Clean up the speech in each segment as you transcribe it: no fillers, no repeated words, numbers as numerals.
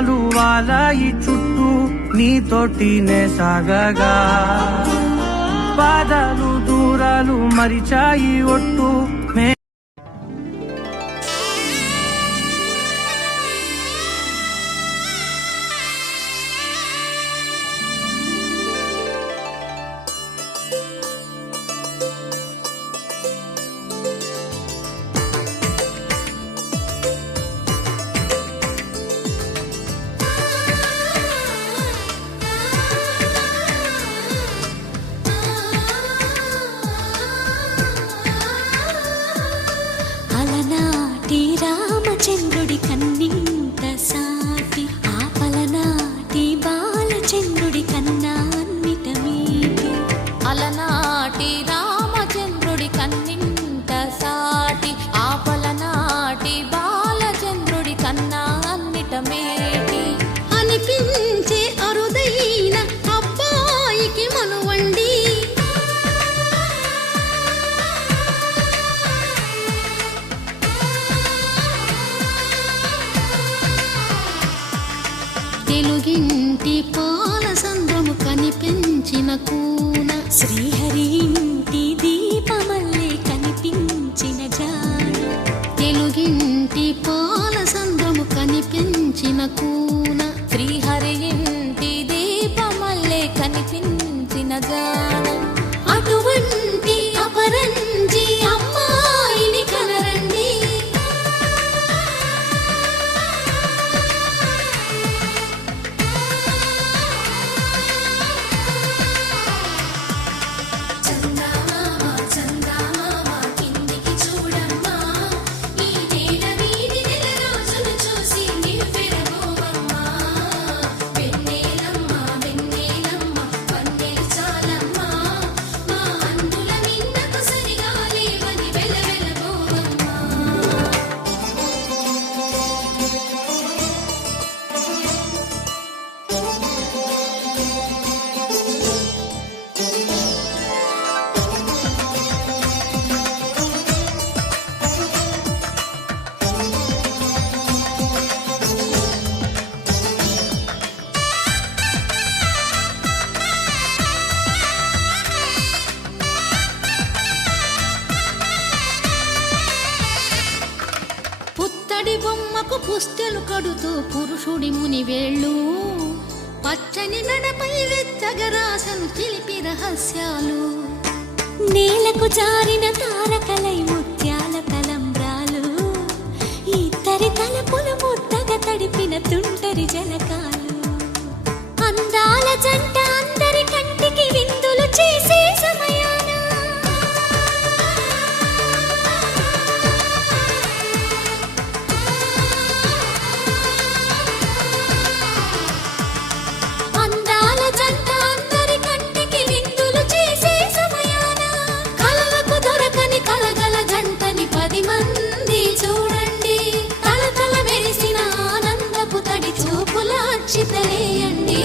మేఘాలు వాలాయి చుట్టూ నీతోటినే సాగగా పాదాలు దూరాలు మరిచాయి ఒట్టు రామచంద్రుడి కన్నింత సాటి ఆపలనాటి బాలచంద్రుడి కన్నా అన్నిట మీటి అలనాటి రామచంద్రుడి కన్నింత సాటి ఆపలనాటి బాలచంద్రుడి కన్నా అన్నిట మేటి అనిపించే అరుదైన అబ్బాయికి మనువండి తెలుగింటి పాలసంద్రము కనిపించిన కూన శ్రీహరి ఇంటి దీపమల్లే కనిపించిన జాడ తెలుగింటి పాలసంద్రము కనిపించిన కూన శ్రీహరి ఇంటి దీపమల్లే కనిపించిన జాడ అటువంటి అపరంజి అమ్మాయిని కనరండి బొమ్మకు పుస్తెలు కడుతూ పురుషుడి ముని వేళ్ళు పచ్చని నడపై వెచ్చగరాసను చిలిపి రహస్యాలు నేలకు జారిన తారకలై ముత్యాల తలంబ్రాలు ఇద్దరి తలపులు ముద్దగా తడిపిన తుంటరి జలకాలు అందాల జంట అందరి కంటికి విందులు చేసే సమయాన చితలేయండి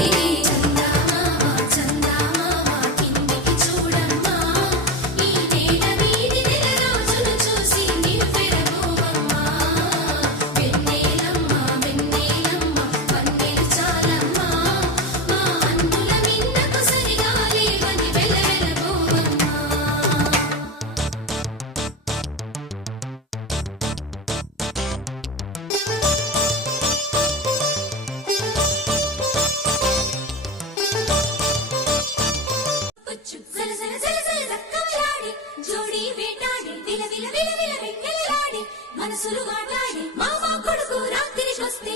మనసులు మాట్లాడి మామా కొడుకు రాత్రి వస్తే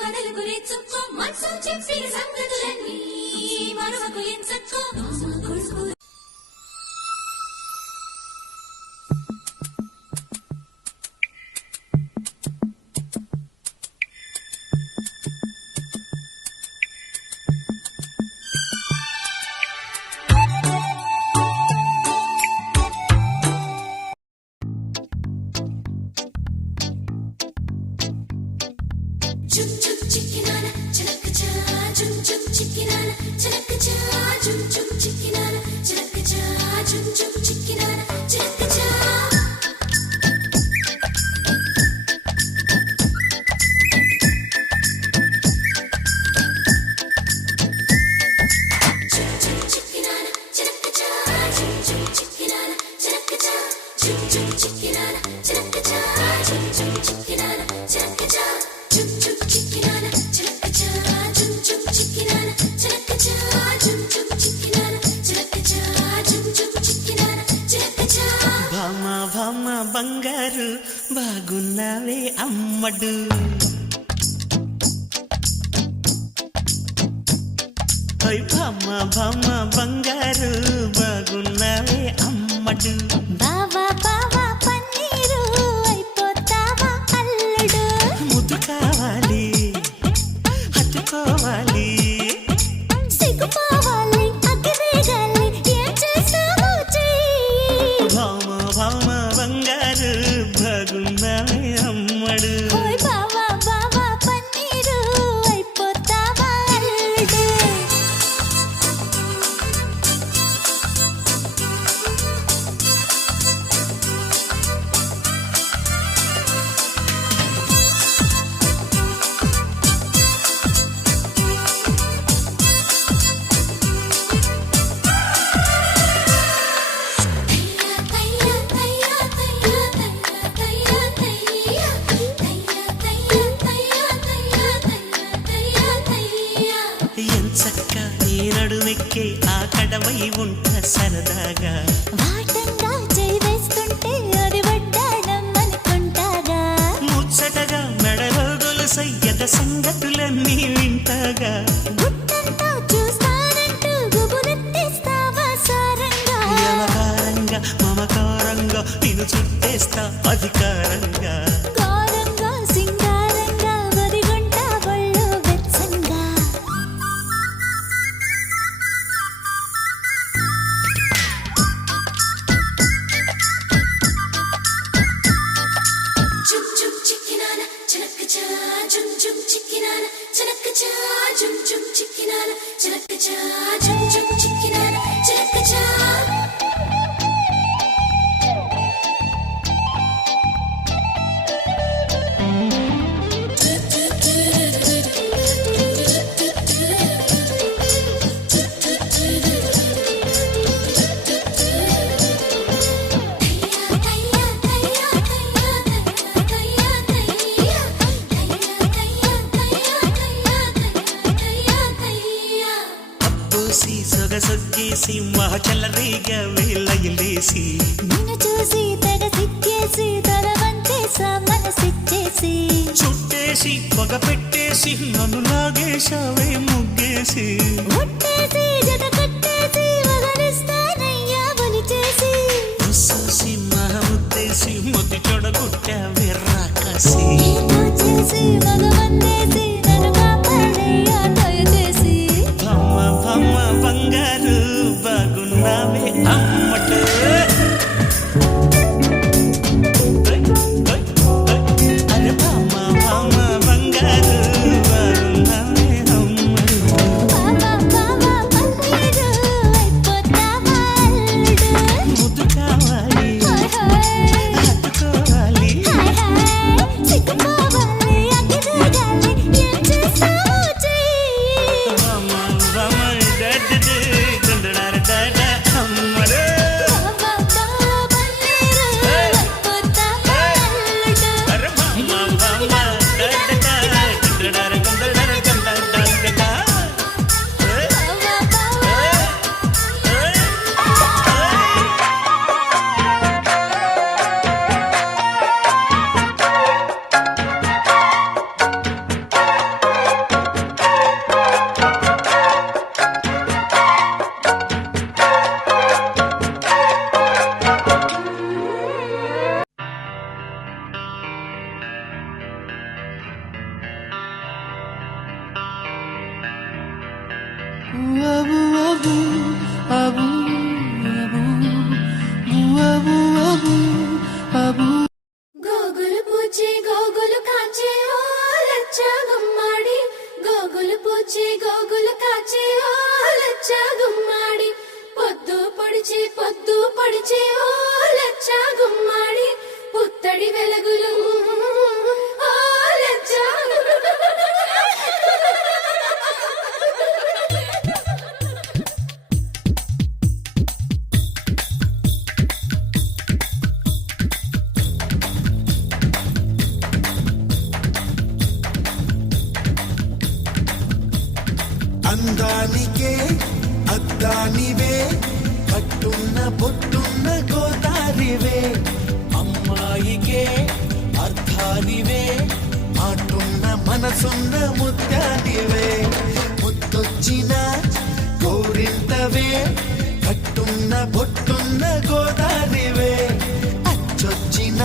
బదలు గురించుకో మనసు చెప్పిన సంగతులన్నీ మరొకకు ఎంచక్కో మామా కొడుకు చిక్కినాన చిలకచా చుం చుం చిక్కినాన చిలకచా చుం చుం చిక్కినాన చిలకచా చుం చుం చిక్కినాన చిలకచా చుం చుం చిక్కినాన చిలకచా చుం చుం చిక్కినాన చిలకచా భామ భామ బంగారు బాగున్నావే అమ్మడు భామ భామ బంగారు బాగున్నావే అమ్మడు బావా బావా పన్నీరు అయిపోతావా అల్లుడు ముద్దు కావాలి హత్తుకోవాలి సిగ్గుపోవాలి అగ్గిరేగాలి ఏం చేస్తావో చెయ్యి భామ భామ బంగారు బాగున్నావే అమ్మడు ఓయ్ బావా బావా పన్నీరు అయిపోతావా అల్లుడు ఎంచక్క నీ నడుమెక్కే ఆ కడవై ఉంట సరదాగా వాటంగా చేయి వేస్తుంటే అది వడ్డాణం అనుకుంటాగా ముచ్చటగా మెడలో గొలుసయ్యద సంగతులన్నీ వింటాగా గుట్టంతా చూస్తానంటూ గుబురెత్తేస్తావా సారంగా యమకారంగా మమకారంగా నిన్ను చుట్టేస్తా అధికారంగా కారంగా సింగారంగా వదిగొంటా ఒళ్ళు వెచ్చంగా చుం చుం చిక్కినాన చిలకచా చుం చుం చిక్కినాన చిలకచా చుం చుం చిక్కినాన చిలకచా చుం చుం చిక్కినాన చిలకచా అబ్బోసి సొగసొగ్గేసి మహచల్లరీగా వేలయలేసి నిన్ను చూసి తెగ సిక్కేసి తల వంచేసా మనసిచ్చేసి చుట్టేసి పొగ పెట్టేసి నన్ను లాగేశావే ముగ్గేసి ముట్టేసి జత కట్టేసి వగలిస్తానయ్యా బలి చేసి చూసి మహముద్దేసి మొద్దు చెడగొట్టావే రాకాసి ఏదో చేసి మగవందేసి నన్ను కాపాడయ్యా దయచేసి భమ్మ భమ్మ బంగారు బాగున్నావే అమ్మట అరే భమ్మ భమ్మ బంగారు బాగున్నావే అమ్మడు బావా బావా పన్నీరు అయిపోతావా అల్లుడు ముద్దు కావాలి హాయ్ హాయ్ హత్తుకోవాలి హాయ్ హాయ్ సిగ్గుపోవాలి అగ్గిరేగాలి ఏం చేస్తావో చెయ్యి భమ్మ భమ్మ డడ్డు దండడార డాడ అమ్మడు బావా బావా పన్నీరు అయిపోతావా అల్లుడు అరే భమ్మ భమ్మ డడ్డ దండడార గందడార గందడార బావా బావా గోగులు పూచి గోగులు కాచే ఓ లచ్చ గుమ్మాడి గోగులు పూచి గోగులు కాచే ఓ లచ్చ గుమ్మాడి పొద్దు పొడిచి ఓ లచ్చ గుమ్మాడి పుత్తడి వెలుగులు ఓ లచ్చ ఆడదానివే కట్టున్న బొట్టున్న గోదారివే అమ్మాయికే అర్థానివే ఆటున్న మనసున్న ముత్యానివే ముత్తొచ్చిన గోరింతవే కట్టున్న బొట్టున్న గోదారివే అచ్చొచ్చిన